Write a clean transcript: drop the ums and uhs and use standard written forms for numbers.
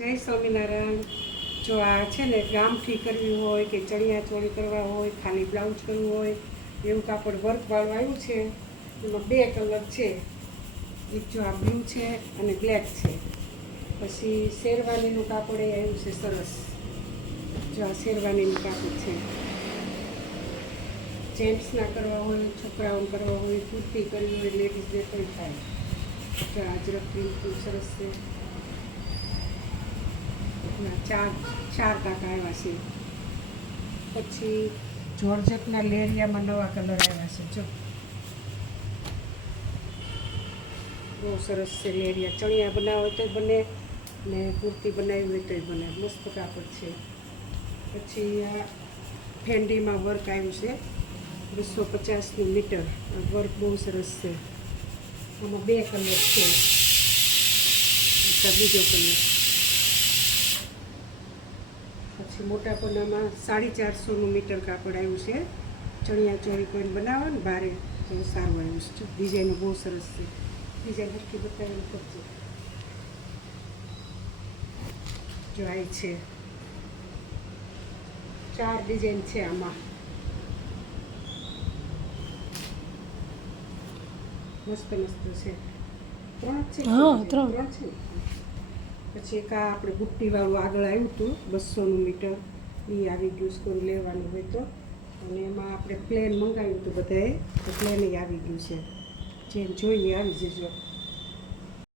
જય સ્વામિનારાયણ। જો આ છે ને ગામઠી કરવી હોય કે ચણિયા ચોળી કરવા હોય, ખાલી બ્લાઉઝ કરવું હોય, એવું કાપડ વર્કવાળું આવ્યું છે। એમાં બે કલર છે, એક જો આ બ્લુ છે અને બ્લેક છે। પછી શેરવાનીનું કાપડ એ આવ્યું છે સરસ। જો આ શેરવાનીનું કાપડ છે, જેન્ટ્સના કરવા હોય, છોકરાઓને કરવા હોય, કુર્તી કરવી હોય, લેડીઝને પણ થાય। જો અજરક પ્રિન્ટનું સરસ છે। ચાર ટાંકા આવ્યા છે। પછી જોર્જટના લેરિયામાં નવા કલર આવ્યા છે। જો બહુ સરસ છે લેરિયા। ચણિયા બનાવો હોય તોય બને ને કુર્તી બનાવી હોય તોય બને, મસ્ત કાપડ છે। પછી આ ફેન્ડીમાં વર્ક આવ્યું છે, 250નું મીટર। વર્ક બહુ સરસ છે। આમાં બે કલર છે, બીજો કલર। પછી મોટા પન્નામાં 450નું મીટર કાપડ આવ્યું છે। ચણિયા ચોળી કોઈને બનાવો ને ભારે તો સારું આવ્યું છે। ડિઝાઇન બહુ સરસ છે। ડિઝાઇન હરખી બતાવેલી કરજો। જો આ છે, 4 ડિઝાઇન છે આમાં, મસ્ત મસ્ત છે। 3 છે, હા, 3 3 છે ને। પછી એક આ આપણે બુટ્ટીવાળું આગળ આવ્યું હતું 200નું મીટર, એ આવી ગયું છે કોઈ લેવાનું હોય તો। અને એમાં આપણે પ્લેન મંગાવ્યું હતું બધાએ, તો પ્લેન આવી ગયું છે। જેમ જોઈએ આવી જજો।